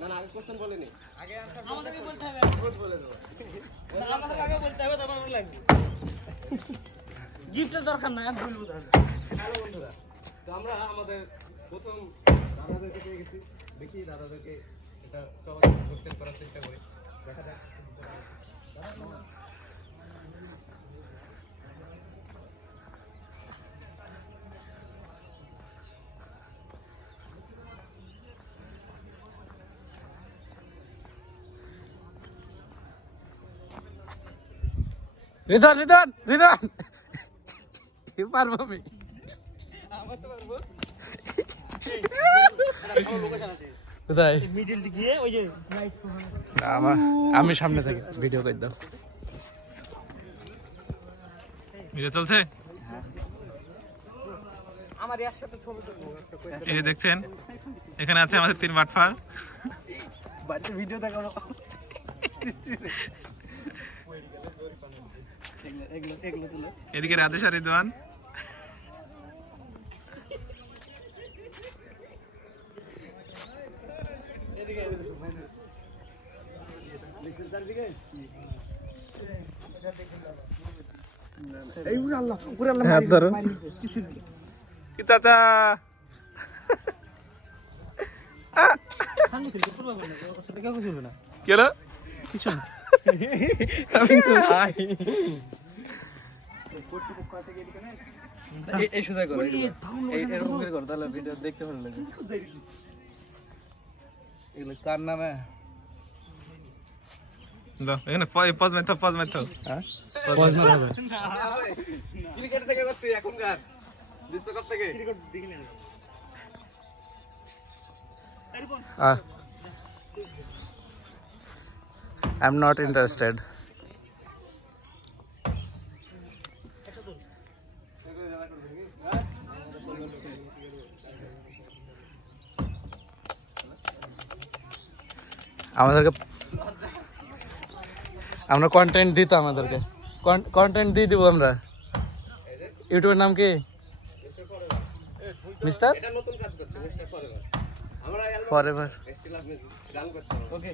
না না আগে কোশ্চেন বলেনি আগে आंसर আমাদেরকে বলতে হবে রোজ বলে দেব না আমাদেরকে আগে বলতে হবে তারপর বলে লাগবে গিফটের দরকার নাই আমি বলবো তাহলে হ্যালো বন্ধুরা তো আমরা আমাদের প্রথম দাদাদেরকে পেয়ে গেছি দেখি দাদাদেরকে এটা সহজ কোশ্চেন করার চেষ্টা করি দেখা যাক রিদন রিদন রিদন কি পারবো আমি আমার তো পারবো কোথায় মিডল দিকে গিয়ে ওই যে লাইট আমি সামনে থেকে ভিডিও করে দাও ভিডিও চলছে আমার একসাথে ছবি তুলবো এই যে দেখছেন এখানে আছে আমাদের 3 বাটফার বাড়িতে ভিডিও দেখানো এগুলো তুলে এদিকে রাজেশ আর রিদওয়ান এদিকে এই উরে আল্লাহ হাত ধরো কি চাচা সামনে থেকে পুরো বলবে না ওর সাথে কেউ কিছু বলবে না কি হলো কিছু না আমি তো ভাই এই সুদা করো এই এরকম করে করো তাহলে ভিডিও দেখতে ভালো লাগে এগুলো কার নামে দাও এখানে পজ মেথড হ্যাঁ পজ মেথড ক্রিকেট থেকে করছি এখনকার বিশ্বকাপ থেকে ক্রিকেট দেখি না I'm not interested. আমাদেরকে আমরা কন্টেন্ট দিই তো আমাদেরকে কন্টেন্ট দিয়ে দিব আমরা ইউটিউবের নাম কি মিস্টার এটা নতুন কাজ করছে মিস্টার ফরএভার আমরা ফরএভার স্টিল আপনি গান করতে ওকে